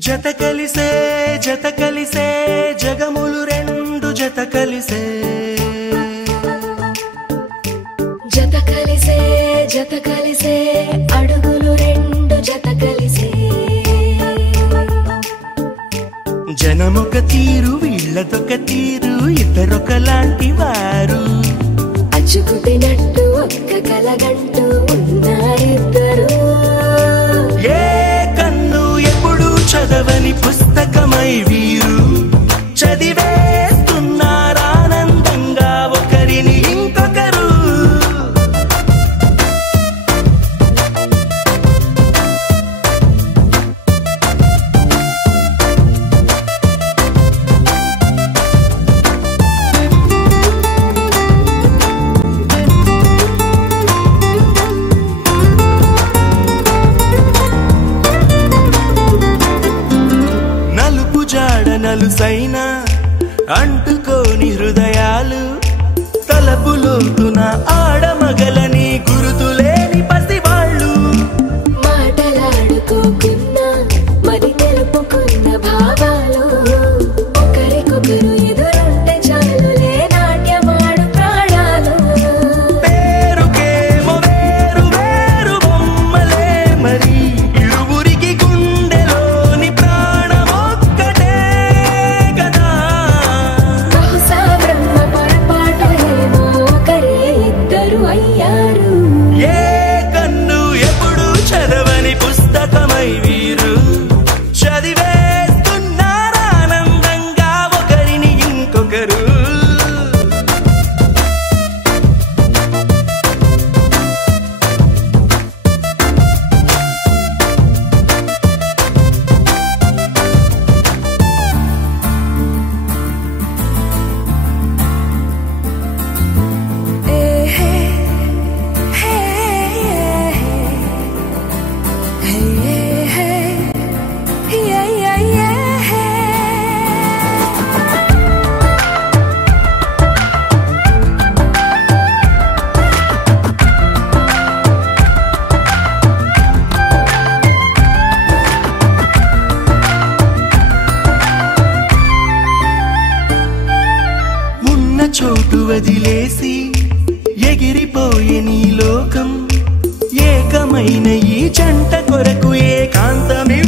జత కలిసే జగములు రెండు జత కలిసే అడుగులు రెండు జత కలిసే జనమొక తీరు వీళ్ళదొక తీరు ఇద్దరొకలాంటి వారు అచ్చుకుతినట్టు ఒక్క కలగంటూ ఉన్నారిద్దరు ఏ కన్ను ఎప్పుడు చదవని పుస్తకమై వీరు చదివేస్తున్నారానందంగా ఒకరిని ఇంకొకరు నలుసైనా అంటుకోని హృదయాలు తలపులోతున ఆడమగలని గురుతులేని పసివాళ్ళు మాటలాడుకోకున్నా మరి తెలుపుకున్న భావాలు ఒకరికొకరు ఎదురుంటే చాలులే నాట్యమాడు ప్రాణాలు పేరుకేమో వేరు వేరు బొమ్మలే మరి ఇరువురికి గుండెలోని ప్రాణమొక్కటే కదా బహుశా బ్రహ్మ పొరపాటు ఏమో ఒకరే ఇద్దరు అయ్యారు ఏ కన్ను ఎప్పుడు చదవని పుస్తకమై వీరు చదివేస్తున్నారానందంగా ఒకరిని ఇంకొకరు చోటు వదిలేసి ఎగిరిపోయే నీ లోకం ఏకమైన ఈ జంట కొరకు ఏకాంతమే